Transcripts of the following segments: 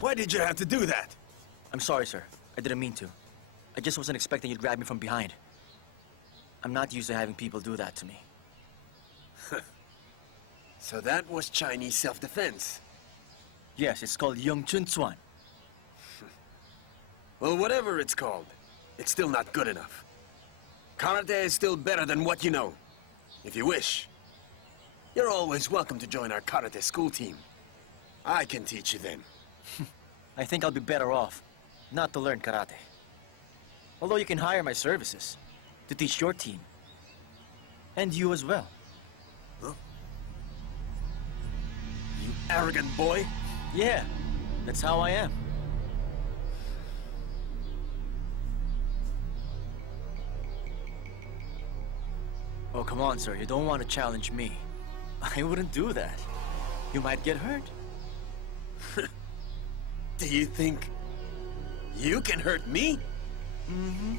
Why did you have to do that? I'm sorry, sir. I didn't mean to. I just wasn't expecting you'd grab me from behind. I'm not used to having people do that to me. So that was Chinese self-defense. Yes, it's called Yung Chun Chuan. Well, whatever it's called, it's still not good enough. Karate is still better than what you know. If you wish, you're always welcome to join our karate school team. I can teach you then. I think I'll be better off not to learn karate. Although you can hire my services to teach your team. And you as well. Huh? You arrogant boy! Yeah, that's how I am. Oh, come on, sir. You don't want to challenge me. I wouldn't do that. You might get hurt. Do you think you can hurt me? Mm-hmm.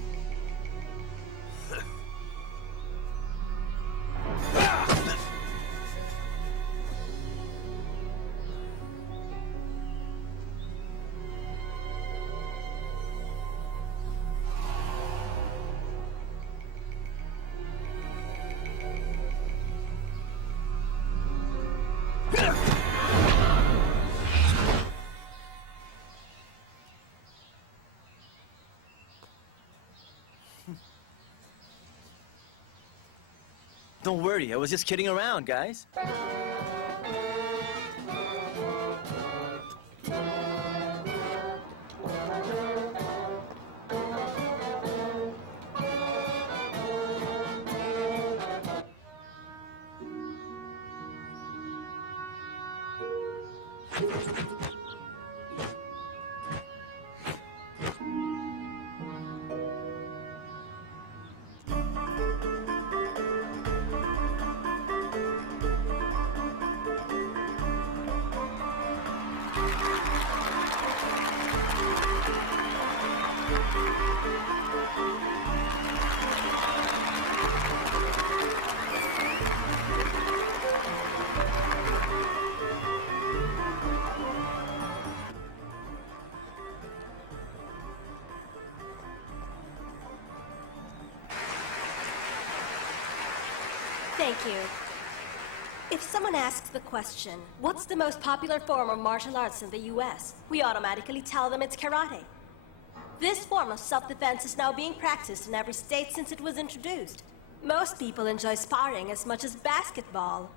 Don't worry, I was just kidding around, guys. Thank you. If someone asks the question, what's the most popular form of martial arts in the US? We automatically tell them it's karate. This form of self-defense is now being practiced in every state since it was introduced. Most people enjoy sparring as much as basketball.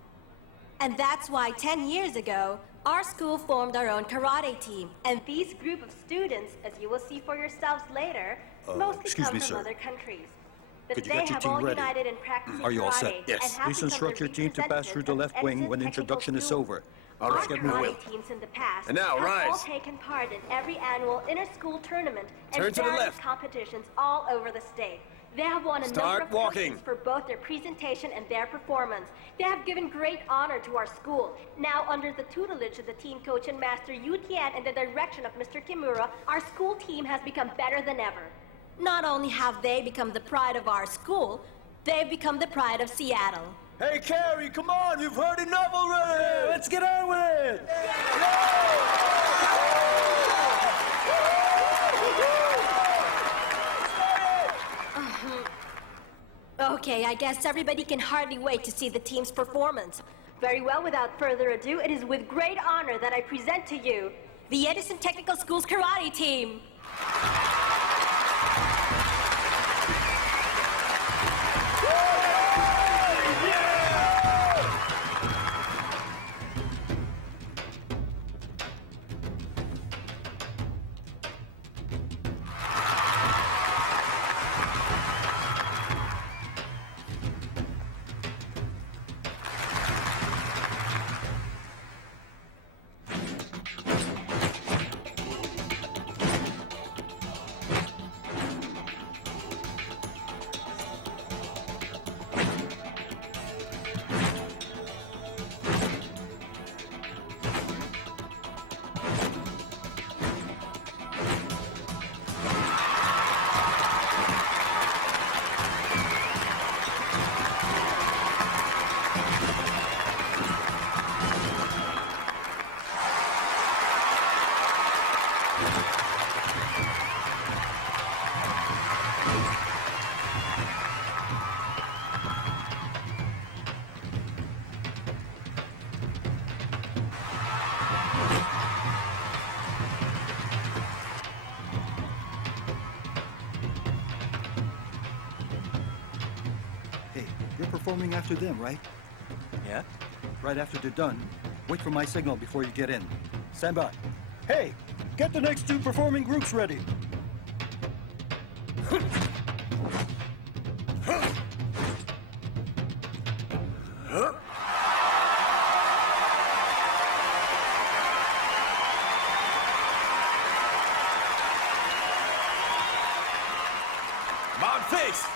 And that's why 10 years ago, our school formed our own karate team. And these group of students, as you will see for yourselves later, mostly come from other countries. But Could you they get your have team all ready? united in practicing Are you all karate set? Yes. and have Please become instruct the your team to pass through the left representatives wing of when Edison introduction is Technical over. All Our right, get moving. karate teams in the past And now, have all rise. taken part in every annual inter-school tournament Turn and to the various left. competitions all over the state. They have won a Start number of walking. prizes for both their presentation and their performance. They have given great honor to our school. Now, under the tutelage of the team coach and master Yu Tian and the direction of Mr. Kimura, our school team has become better than ever. Not only have they become the pride of our school, they've become the pride of Seattle. Hey, Carrie, come on! You've heard enough already! Let's get on with it! Okay, I guess everybody can hardly wait to see the team's performance. Very well, without further ado, it is with great honor that I present to you the Edison Technical School's karate team. performing after them, right? Yeah? Right after they're done, wait for my signal before you get in. Stand by. Hey, get the next two performing groups ready. About face!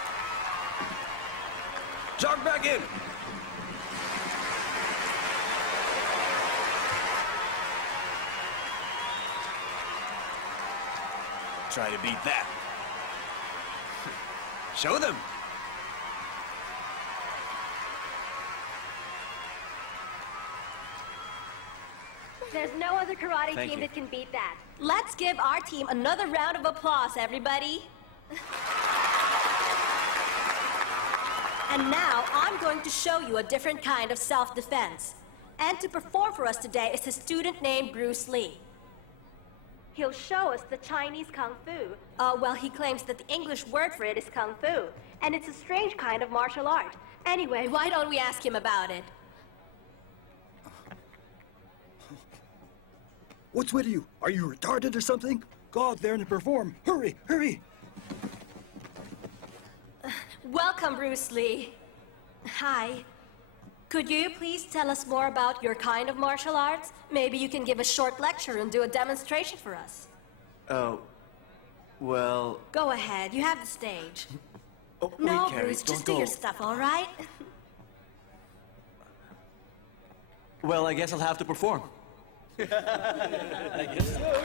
Jog back in! Try to beat that. Show them! There's no other karate Thank team you. that can beat that. Let's give our team another round of applause, everybody. And now I'm going to show you a different kind of self-defense. And to perform for us today is a student named Bruce Lee. He'll show us the Chinese Kung Fu. Well, he claims that the English word for it is Kung Fu, and it's a strange kind of martial art. Anyway, why don't we ask him about it? What's with you? Are you retarded or something? Go out there and perform. Hurry, hurry! Welcome, Bruce Lee. Hi. Could you please tell us more about your kind of martial arts? Maybe you can give a short lecture and do a demonstration for us. Oh, well... Go ahead, you have the stage. Oh, No, wait, Carrie, Bruce, don't just do go. your stuff, all right? Well, I guess I'll have to perform. I guess so.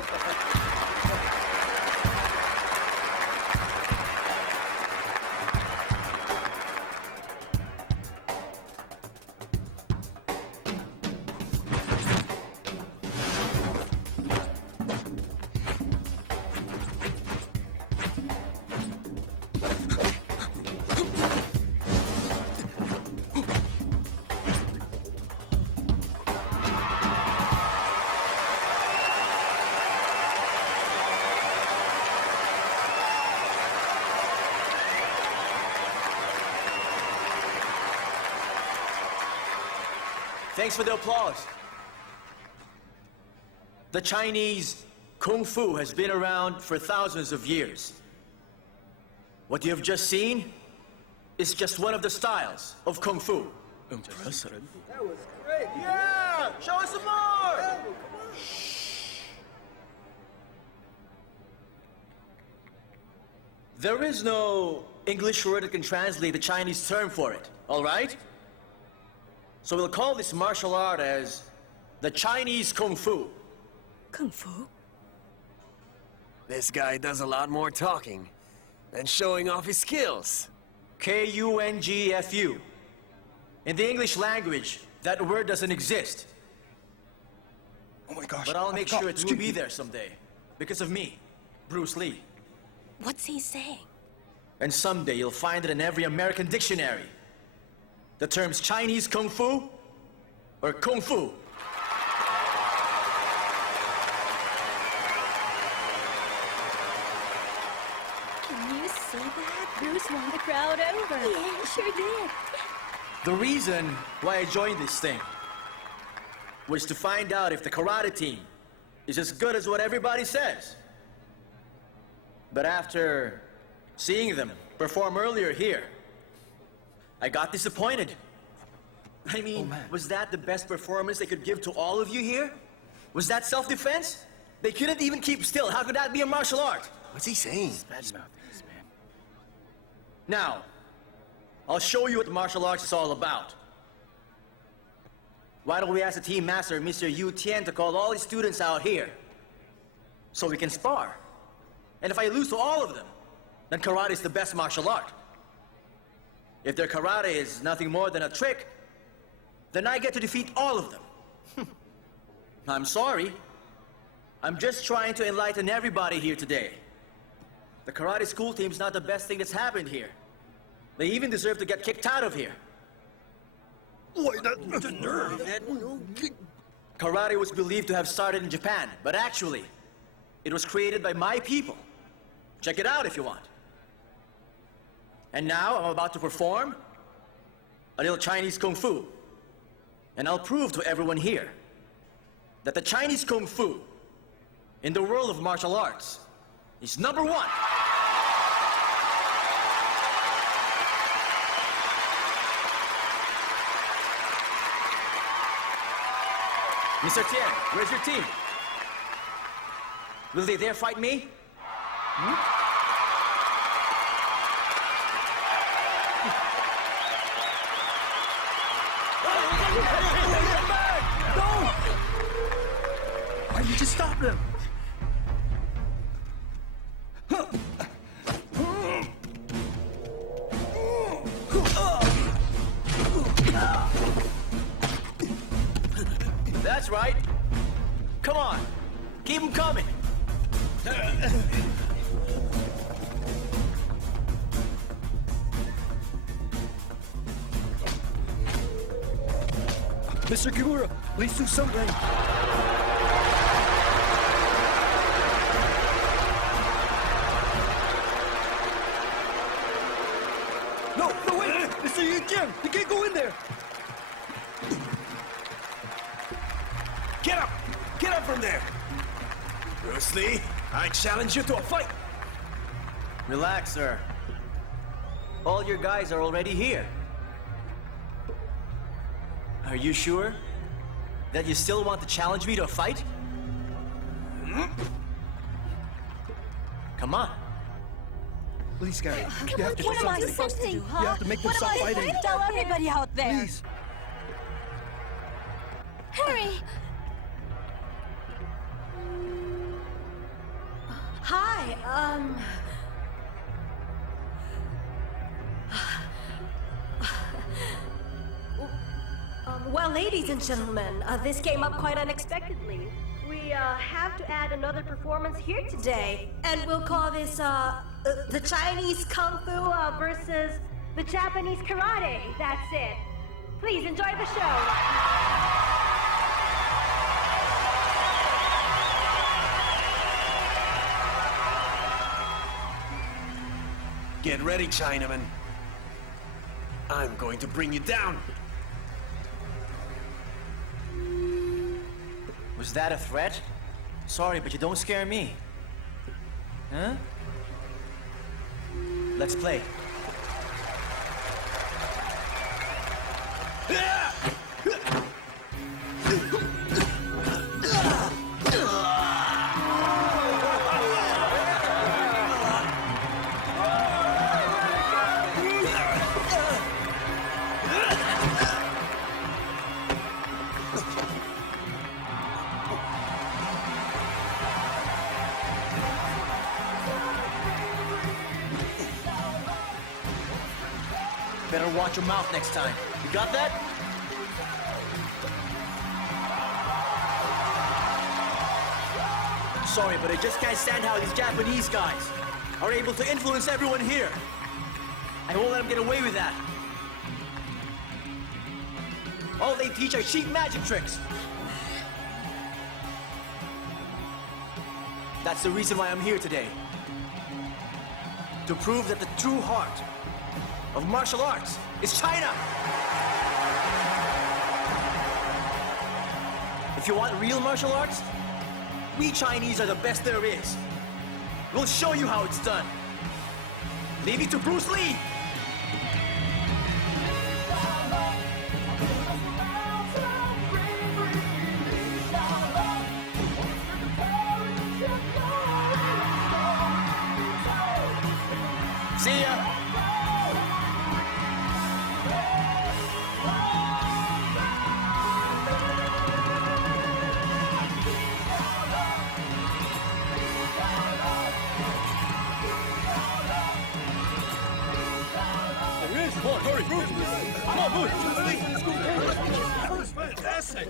Thanks for the applause. The Chinese Kung Fu has been around for thousands of years. What you have just seen is just one of the styles of Kung Fu. That was great! Yeah! Show us some more! There is no English word that can translate the Chinese term for it, all right? So we'll call this martial art as the Chinese Kung Fu. Kung Fu? This guy does a lot more talking than showing off his skills. Kungfu. In the English language, that word doesn't exist. Oh my gosh. But I'll I make forgot. sure it will Excuse be me. there someday. Because of me, Bruce Lee. What's he saying? And someday you'll find it in every American dictionary. The terms Chinese Kung Fu or Kung Fu. Can you see that? Bruce won the crowd over. Yeah, he sure did. The reason why I joined this thing was to find out if the karate team is as good as what everybody says. But after seeing them perform earlier here, I got disappointed. I mean, was that the best performance they could give to all of you here? Was that self-defense? They couldn't even keep still. How could that be a martial art? What's he saying? Now, I'll show you what martial arts is all about. Why don't we ask the team master, Mr. Yu Tian, to call all his students out here so we can spar. And if I lose to all of them, then karate is the best martial art. If their karate is nothing more than a trick, then I get to defeat all of them. I'm sorry. I'm just trying to enlighten everybody here today. The karate school team's not the best thing that's happened here. They even deserve to get kicked out of here. Why, that's a nerve. Karate was believed to have started in Japan, but actually, it was created by my people. Check it out if you want. And now I'm about to perform a little Chinese Kung Fu. And I'll prove to everyone here that the Chinese Kung Fu in the world of martial arts is number one. Mr. Tian, where's your team? Will they dare fight me? Why did you just stop them? That's right. Come on. Keep them coming. Mr. Kimura, please do something. No, wait! Mr. Yu Jian, you can't go in there! Get up! Get up from there! Bruce Lee, I challenge you to a fight! Relax, sir. All your guys are already here. Are you sure that you still want to challenge me to a fight? Come on. Please, Gary, you have to do What am I something. supposed to do, huh? You have to make them stop fighting. Tell everybody out there. Please. Hurry! Hi, well, ladies and gentlemen, this came up quite unexpectedly. We have to add another performance here today, and we'll call this the Chinese Kung Fu versus the Japanese Karate. That's it. Please enjoy the show. Get ready, Chinaman. I'm going to bring you down. Was that a threat? Sorry, but you don't scare me. Huh? Let's play. Better watch your mouth next time. You got that? Sorry, but I just can't stand how these Japanese guys are able to influence everyone here. I won't let them get away with that. All they teach are cheap magic tricks. That's the reason why I'm here today. To prove that the true heart of martial arts is China. If you want real martial arts, we Chinese are the best there is. We'll show you how it's done. Leave it to Bruce Lee. See ya.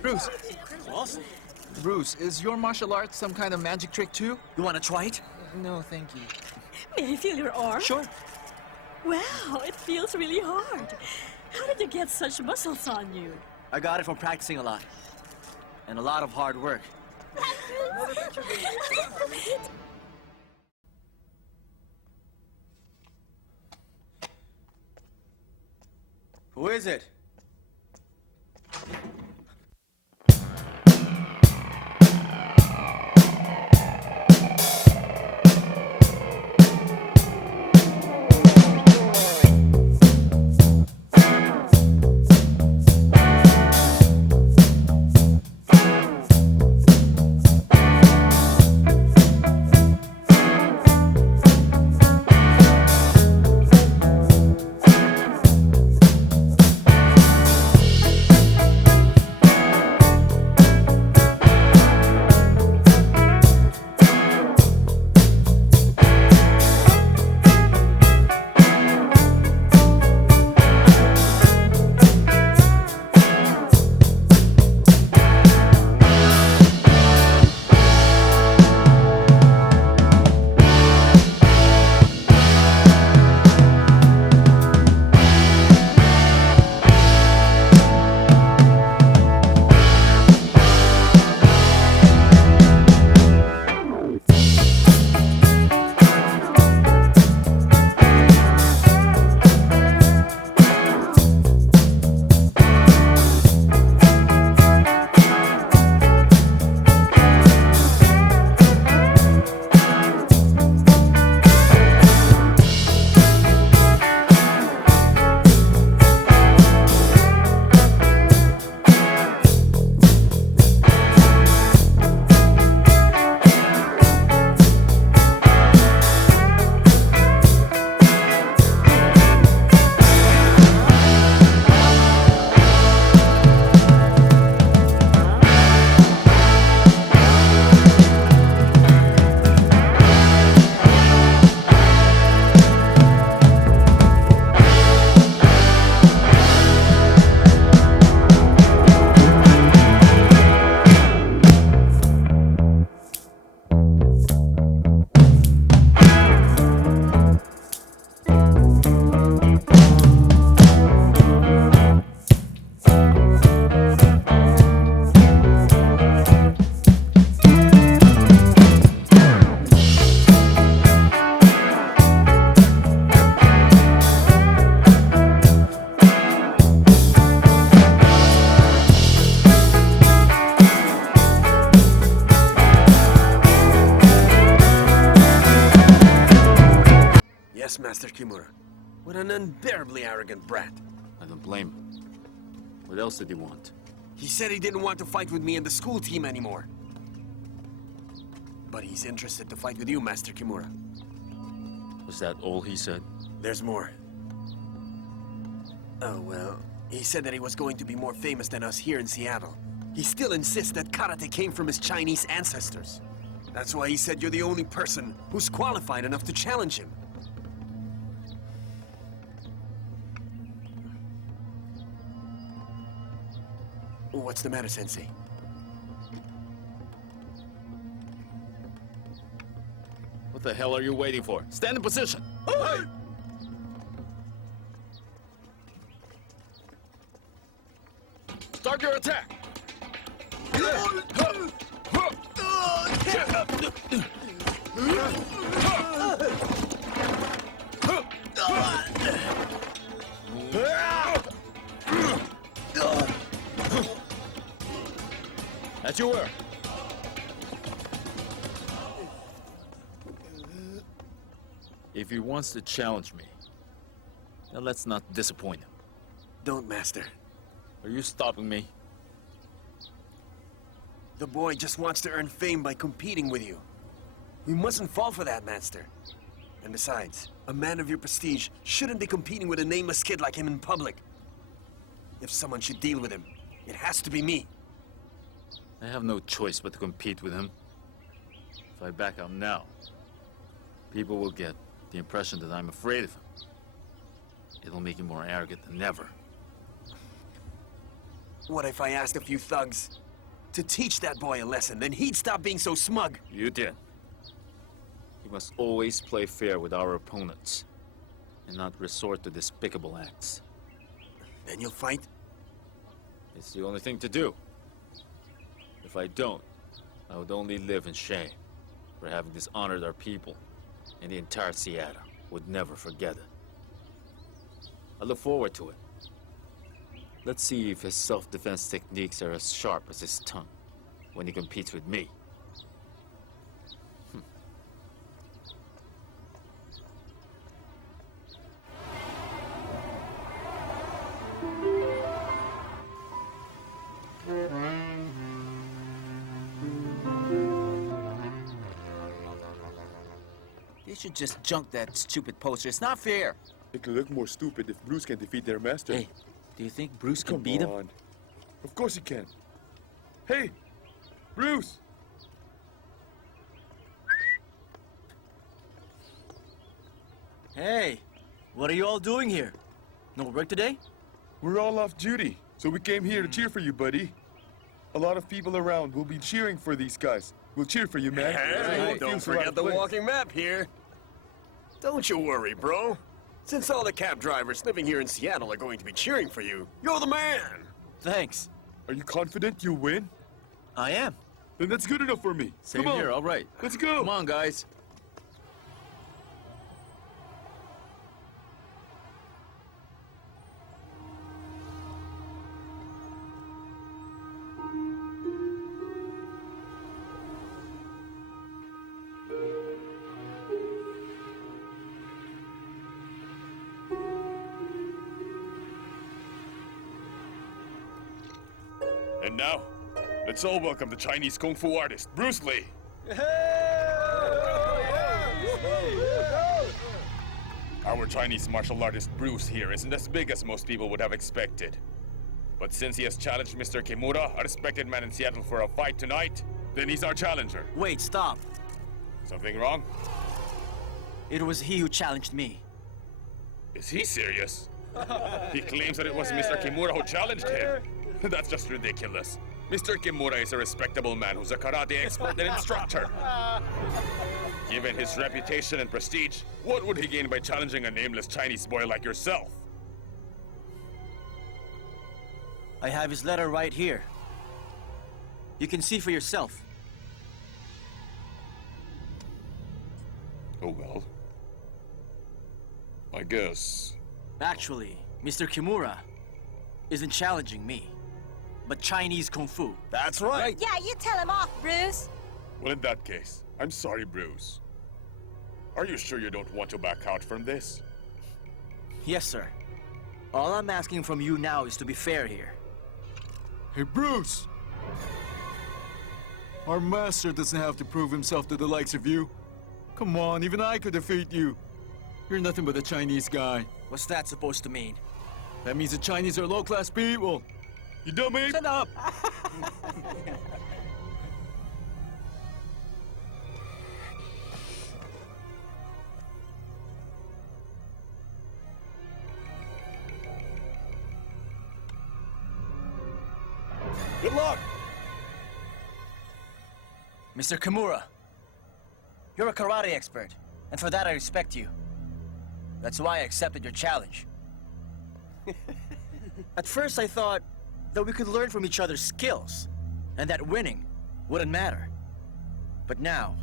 Bruce. Awesome. Bruce, is your martial arts some kind of magic trick too? You want to try it? No, thank you. May I feel your arm? Sure. Wow, it feels really hard. How did you get such muscles on you? I got it from practicing a lot. And a lot of hard work. Who is it? Yes, Master Kimura. What an unbearably arrogant brat. I don't blame him. What else did he want? He said he didn't want to fight with me and the school team anymore. But he's interested to fight with you, Master Kimura. Was that all he said? There's more. Oh, well, he said that he was going to be more famous than us here in Seattle. He still insists that karate came from his Chinese ancestors. That's why he said you're the only person who's qualified enough to challenge him. What's the matter, Sensei? What the hell are you waiting for? Stand in position! Start your attack! At your work. If he wants to challenge me, then let's not disappoint him. Don't, Master. Are you stopping me? The boy just wants to earn fame by competing with you. We mustn't fall for that, Master. And besides, a man of your prestige shouldn't be competing with a nameless kid like him in public. If someone should deal with him, it has to be me. I have no choice but to compete with him. If I back out now, people will get the impression that I'm afraid of him. It'll make him more arrogant than ever. What if I asked a few thugs to teach that boy a lesson? Then he'd stop being so smug. You did. You must always play fair with our opponents, and not resort to despicable acts. Then you'll fight? It's the only thing to do. If I don't, I would only live in shame for having dishonored our people, and the entire Seattle would never forget it. I look forward to it. Let's see if his self-defense techniques are as sharp as his tongue when he competes with me. They should just junk that stupid poster. It's not fair. It can look more stupid if Bruce can defeat their master. Hey, do you think Bruce can Come beat him? on. Of course he can. Hey, Bruce! Hey, what are you all doing here? No work today? We're all off duty, so we came here to cheer for you, buddy. A lot of people around will be cheering for these guys. We'll cheer for you, man. Hey, Everyone don't feels out forget of the place. walking map here. Don't you worry, bro. Since all the cab drivers living here in Seattle are going to be cheering for you, you're the man! Thanks. Are you confident you'll win? I am. Then that's good enough for me. Same Come on. here, all right. Let's go. Come on, guys. And now, let's all welcome the Chinese Kung Fu artist, Bruce Lee. Our Chinese martial artist Bruce here isn't as big as most people would have expected. But since he has challenged Mr. Kimura, a respected man in Seattle, for a fight tonight, then he's our challenger. Wait, stop. Something wrong? It was he who challenged me. Is he serious? He claims that it was Mr. Kimura who challenged him. That's just ridiculous. Mr. Kimura is a respectable man who's a karate expert and instructor. Given his reputation and prestige, what would he gain by challenging a nameless Chinese boy like yourself? I have his letter right here. You can see for yourself. Oh well. I guess. Actually, Mr. Kimura isn't challenging me, but Chinese Kung Fu. That's right. Yeah, you tell him off, Bruce. Well, in that case, I'm sorry, Bruce. Are you sure you don't want to back out from this? Yes, sir. All I'm asking from you now is to be fair here. Hey, Bruce! Our master doesn't have to prove himself to the likes of you. Come on, even I could defeat you. You're nothing but a Chinese guy. What's that supposed to mean? That means the Chinese are low-class people. You dummy! Shut up! Good luck! Mr. Kimura, you're a karate expert, and for that I respect you. That's why I accepted your challenge. At first I thought that we could learn from each other's skills, and that winning wouldn't matter. But now,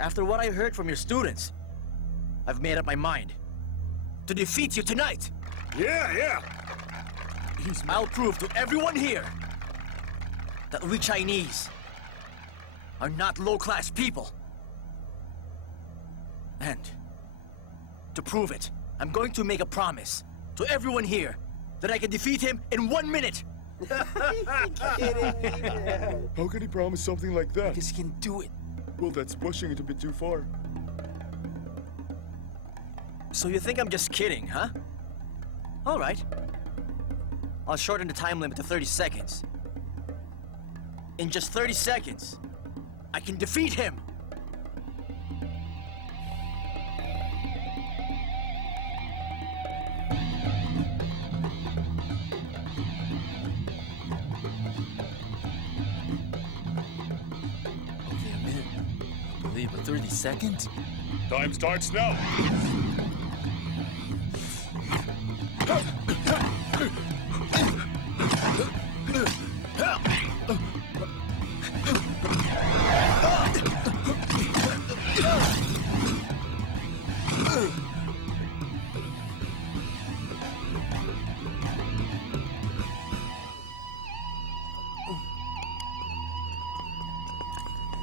after what I heard from your students, I've made up my mind to defeat you tonight. Yeah. I'll prove to everyone here that we Chinese are not low-class people. And to prove it, I'm going to make a promise to everyone here that I can defeat him in 1 minute. How can he promise something like that? Because he can do it. Well, that's pushing it a bit too far. So you think I'm just kidding, huh? All right. I'll shorten the time limit to 30 seconds. In just 30 seconds, I can defeat him. Okay, a minute. I believe, but 30 seconds? Time starts now!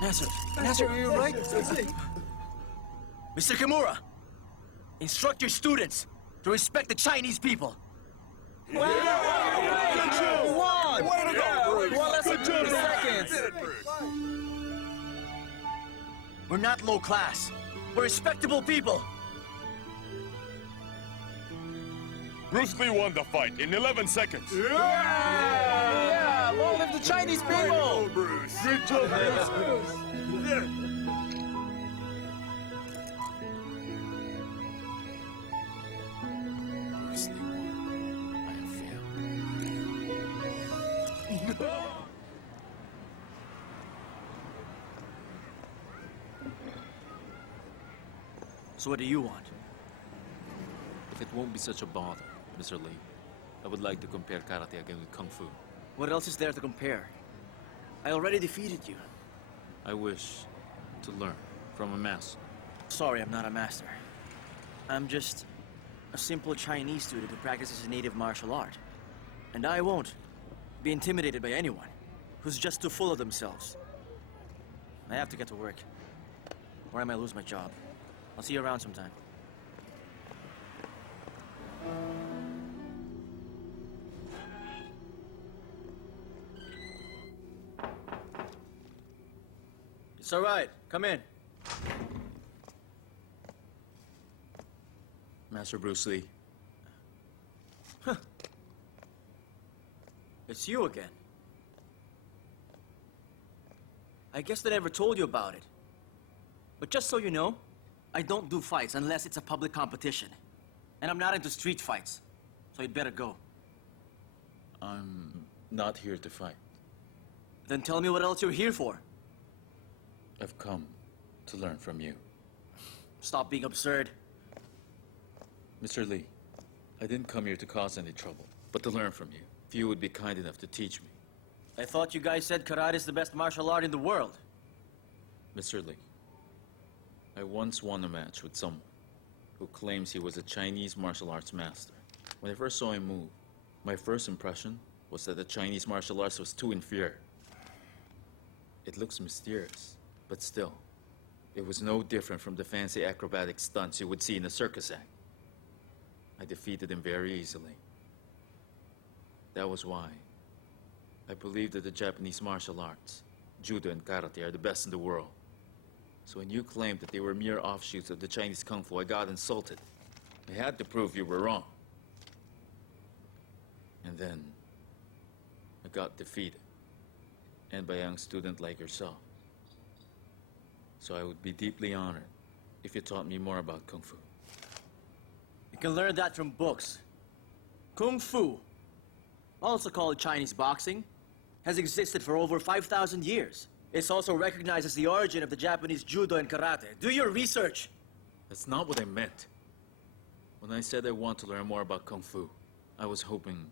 Master, you're right. Mr. Kimura, instruct your students to respect the Chinese people. Way to go! 1 lesson, 2 seconds. We're not low class. We're respectable people. Bruce Lee won the fight in 11 seconds. Yeah! Long live the Chinese people! Bruce. Good job, Bruce. Bruce Lee won. I have failed. So what do you want? If it won't be such a bother, Mr. Lee, I would like to compare karate again with Kung Fu. What else is there to compare? I already defeated you. I wish to learn from a master. Sorry, I'm not a master. I'm just a simple Chinese student who practices a native martial art. And I won't be intimidated by anyone who's just too full of themselves. I have to get to work, or I might lose my job. I'll see you around sometime. It's all right. Come in. Master Bruce Lee, It's you again. I guess they never told you about it. But just so you know, I don't do fights unless it's a public competition. And I'm not into street fights, so you'd better go. I'm not here to fight. Then tell me what else you're here for. I've come to learn from you. Stop being absurd. Mr. Lee, I didn't come here to cause any trouble, but to learn from you. If you would be kind enough to teach me. I thought you guys said karate is the best martial art in the world. Mr. Lee, I once won a match with someone who claims he was a Chinese martial arts master. When I first saw him move, my first impression was that the Chinese martial arts was too inferior. It looks mysterious, but still, it was no different from the fancy acrobatic stunts you would see in a circus act. I defeated him very easily. That was why I believed that the Japanese martial arts, judo and karate, are the best in the world. So when you claimed that they were mere offshoots of the Chinese Kung Fu, I got insulted. I had to prove you were wrong. And then I got defeated. And by a young student like yourself. So I would be deeply honored if you taught me more about Kung Fu. You can learn that from books. Kung Fu, also called Chinese boxing, has existed for over 5,000 years. It's also recognized as the origin of the Japanese judo and karate. Do your research! That's not what I meant. When I said I want to learn more about Kung Fu, I was hoping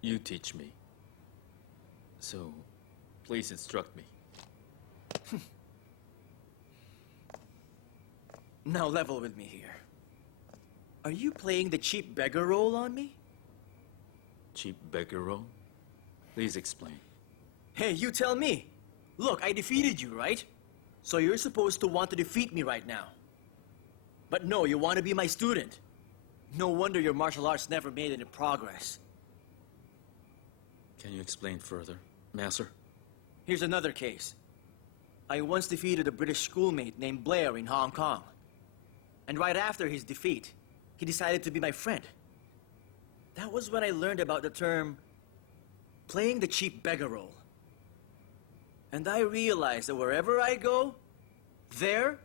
you teach me. So, please instruct me. Now level with me here. Are you playing the cheap beggar role on me? Cheap beggar role? Please explain. Hey, you tell me. Look, I defeated you, right? So you're supposed to want to defeat me right now. But no, you want to be my student. No wonder your martial arts never made any progress. Can you explain further, Master? Here's another case. I once defeated a British schoolmate named Blair in Hong Kong. And right after his defeat, he decided to be my friend. That was when I learned about the term playing the cheap beggar role. And I realized that wherever I go, there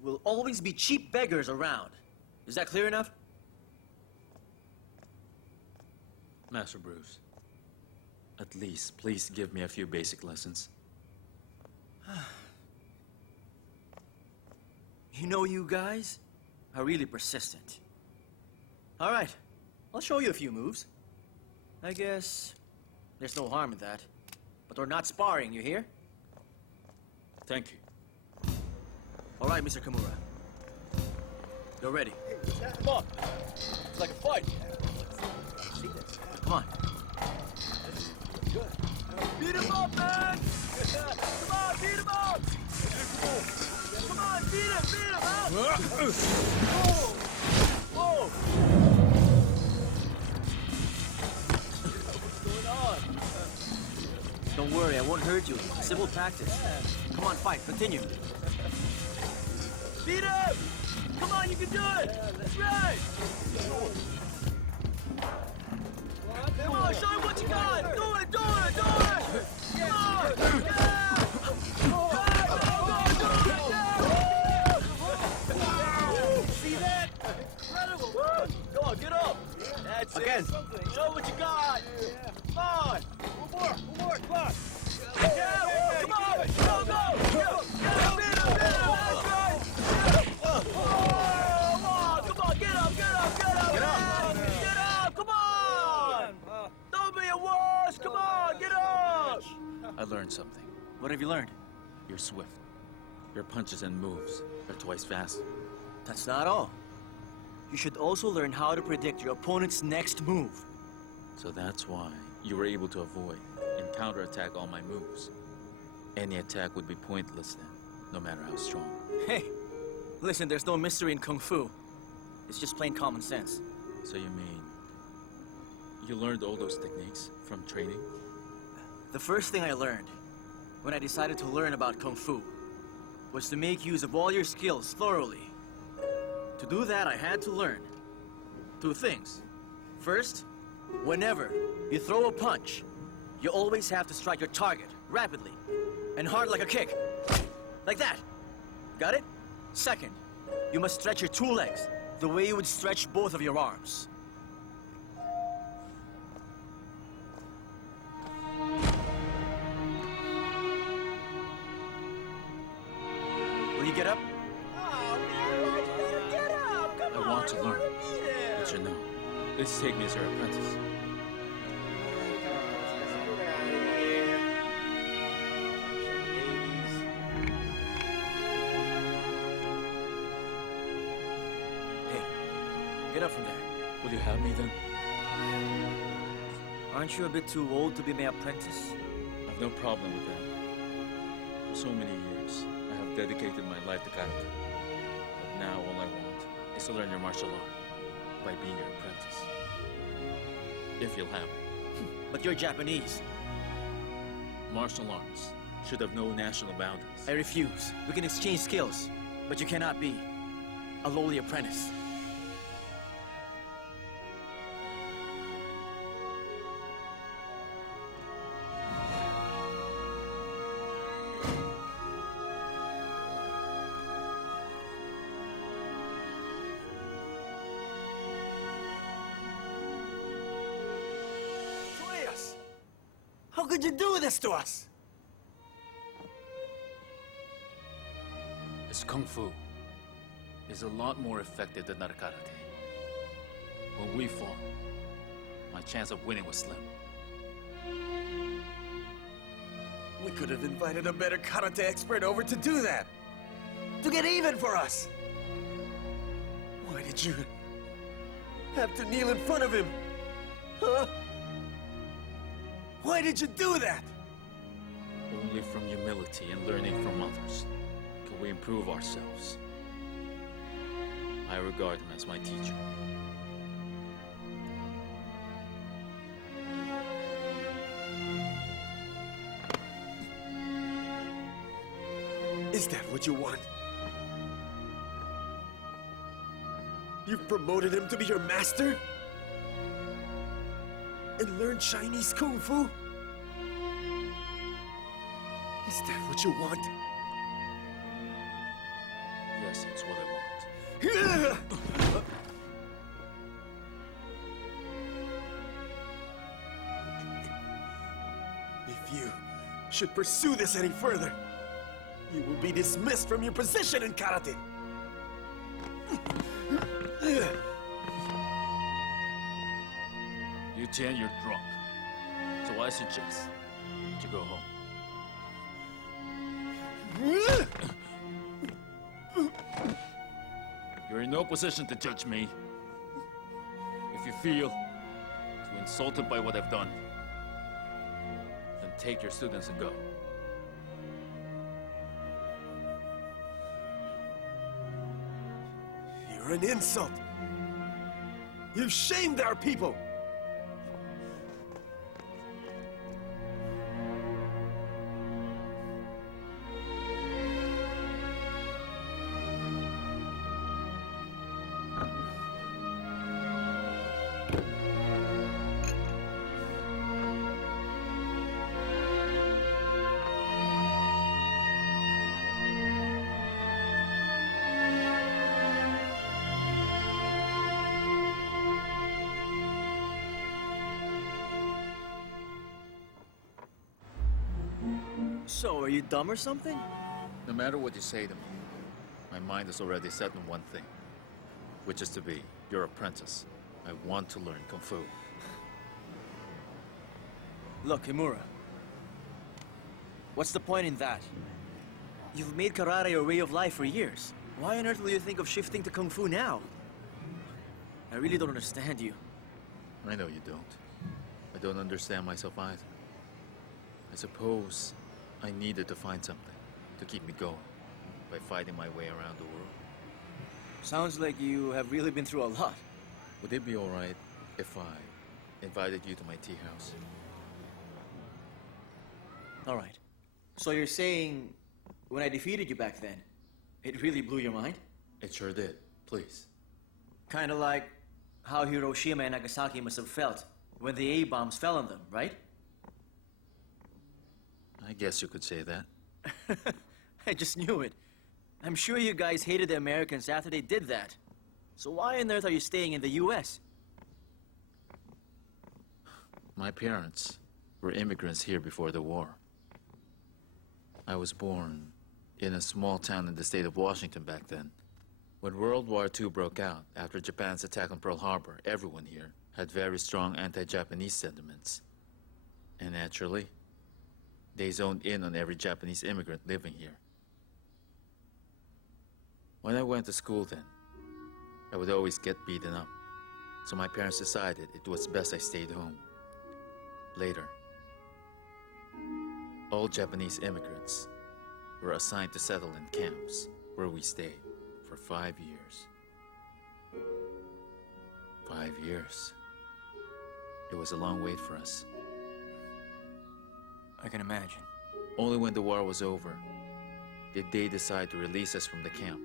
will always be cheap beggars around. Is that clear enough? Master Bruce, at least please give me a few basic lessons. You know, you guys are really persistent. All right, I'll show you a few moves. I guess there's no harm in that. But we're not sparring, you hear? Thank you. All right, Mr. Kimura. You're ready. Come on. It's like a fight. Come on. Beat him up, man! Come on, beat him up! Don't worry, I won't hurt you. Simple practice. Come on, fight. Continue. Beat him! Come on, you can do it! That's right! Come on, show him what you got! Do it! Do it! Do it! Come on! Yeah! See that? Incredible! Go on, get up! That's Again. it! Show what you got! Come on! One more, come on. Yeah! Come on! Go, go! Get him! Beat him! That's right! Oh, come on! Get up! Get up! Get up! Get up. Get up! Come on! Don't be a wuss! Come on! Get up! I learned something. What have you learned? You're swift. Your punches and moves are twice fast. That's not all. You should also learn how to predict your opponent's next move. So that's why you were able to avoid and counterattack all my moves. Any attack would be pointless then, no matter how strong. Hey, listen, there's no mystery in Kung Fu. It's just plain common sense. So you mean you learned all those techniques from training? The first thing I learned when I decided to learn about Kung Fu was to make use of all your skills thoroughly. To do that, I had to learn two things. First, whenever you throw a punch, you always have to strike your target rapidly and hard like a kick. Like that. Got it? Second, you must stretch your two legs the way you would stretch both of your arms. Will you get up? I want to learn, but you know, please take me as your apprentice. Hey, get up from there. Will you have me then? Aren't you a bit too old to be my apprentice? I've no problem with that. For so many years, I have dedicated my life to karate. But now all I want is to learn your martial art by being your apprentice. If you'll have me. But you're Japanese. Martial arts should have no national boundaries. I refuse. We can exchange skills, but you cannot be a lowly apprentice. How could you do this to us? This Kung Fu is a lot more effective than other karate. When we fought, my chance of winning was slim. We could have invited a better karate expert over to do that. To get even for us. Why did you have to kneel in front of him? Huh? Why did you do that? Only from humility and learning from others can we improve ourselves. I regard him as my teacher. Is that what you want? You've promoted him to be your master? And learn Chinese Kung Fu? Is that what you want? Yes, it's what I want. If you should pursue this any further, you will be dismissed from your position in karate. You Tian, you're drunk. So I suggest that you go home. You're in no position to judge me. If you feel too insulted by what I've done, then take your students and go. You're an insult. You've shamed our people. So, are you dumb or something? No matter what you say to me, my mind is already set on one thing, which is to be your apprentice. I want to learn Kung Fu. Look, Kimura. What's the point in that? You've made karate your way of life for years. Why on earth will you think of shifting to Kung Fu now? I really don't understand you. I know you don't. I don't understand myself either. I suppose I needed to find something to keep me going by fighting my way around the world. Sounds like you have really been through a lot. Would it be all right if I invited you to my tea house? All right. So you're saying when I defeated you back then, it really blew your mind? It sure did. Please. Kind of like how Hiroshima and Nagasaki must have felt when the A-bombs fell on them, right? I guess you could say that. I just knew it. I'm sure you guys hated the Americans after they did that. So why on earth are you staying in the US? My parents were immigrants here before the war. I was born in a small town in the state of Washington back then. When World War II broke out after Japan's attack on Pearl Harbor, everyone here had very strong anti-Japanese sentiments. And naturally, they zoned in on every Japanese immigrant living here. When I went to school then, I would always get beaten up. So my parents decided it was best I stayed home. Later, all Japanese immigrants were assigned to settle in camps where we stayed for 5 years. 5 years. It was a long wait for us. I can imagine. Only when the war was over did they decide to release us from the camp.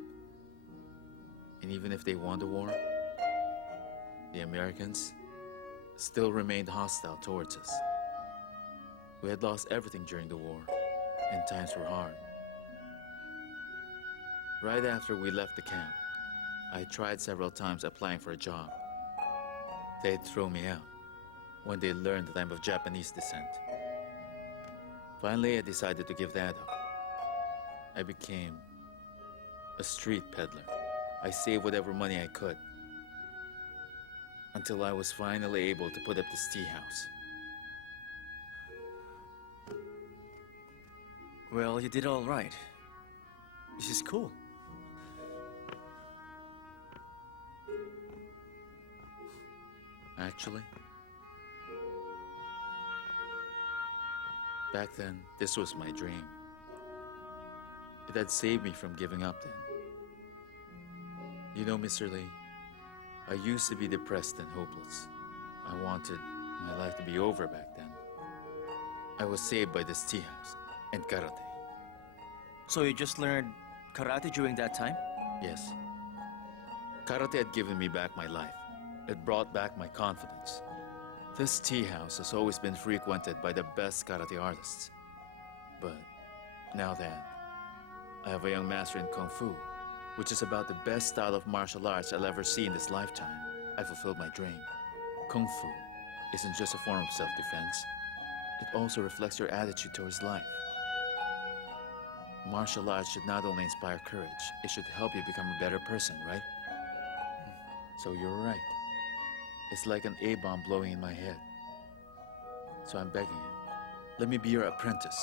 And even if they won the war, the Americans still remained hostile towards us. We had lost everything during the war, and times were hard. Right after we left the camp, I tried several times applying for a job. They'd throw me out when they learned that I'm of Japanese descent. Finally, I decided to give that up. I became a street peddler. I saved whatever money I could until I was finally able to put up this tea house. Well, you did all right. This is cool. Actually, back then, this was my dream. It had saved me from giving up then. You know, Mr. Lee, I used to be depressed and hopeless. I wanted my life to be over back then. I was saved by this tea house and karate. So you just learned karate during that time? Yes. Karate had given me back my life. It brought back my confidence. This tea house has always been frequented by the best karate artists. But now that I have a young master in Kung Fu, which is about the best style of martial arts I'll ever see in this lifetime, I fulfilled my dream. Kung Fu isn't just a form of self-defense. It also reflects your attitude towards life. Martial arts should not only inspire courage, it should help you become a better person, right? So you're right. It's like an A-bomb blowing in my head. So I'm begging you, let me be your apprentice.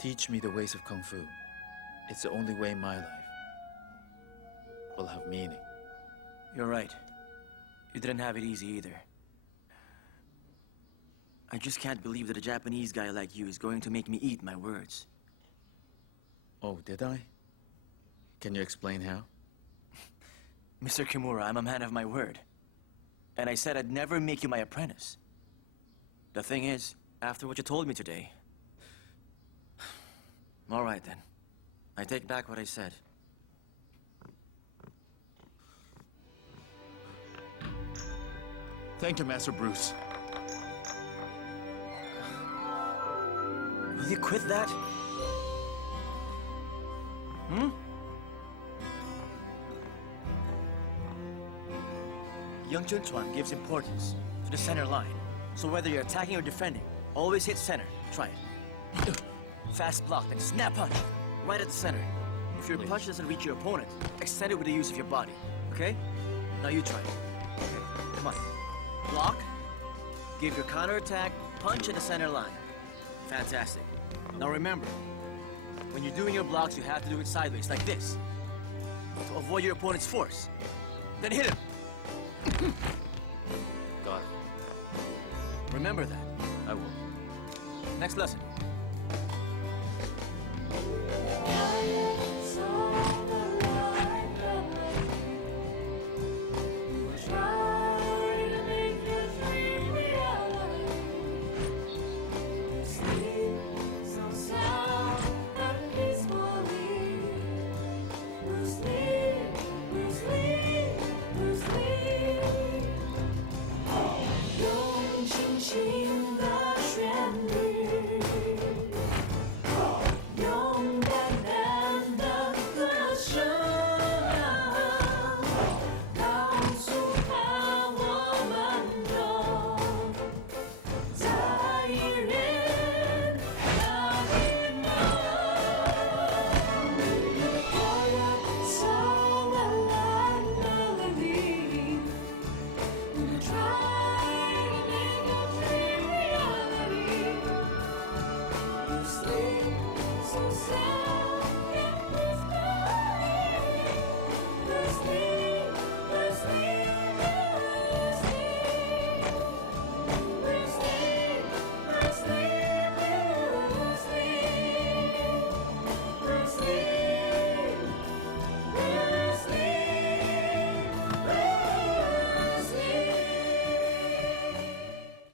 Teach me the ways of Kung Fu. It's the only way my life will have meaning. You're right. You didn't have it easy either. I just can't believe that a Japanese guy like you is going to make me eat my words. Oh, did I? Can you explain how? Mr. Kimura, I'm a man of my word. And I said I'd never make you my apprentice. The thing is, after what you told me today... All right, then. I take back what I said. Thank you, Master Bruce. Will you quit that? Young Junchuan gives importance to the center line. So whether you're attacking or defending, always hit center. Try it. Fast block, then snap punch. Right at the center. If your punch doesn't reach your opponent, extend it with the use of your body. Okay? Now you try it. Okay, come on. Block. Give your counterattack, punch at the center line. Fantastic. Now remember, when you're doing your blocks, you have to do it sideways, like this. To avoid your opponent's force. Then hit him. Got it. Remember that. I will. Next lesson. So sad.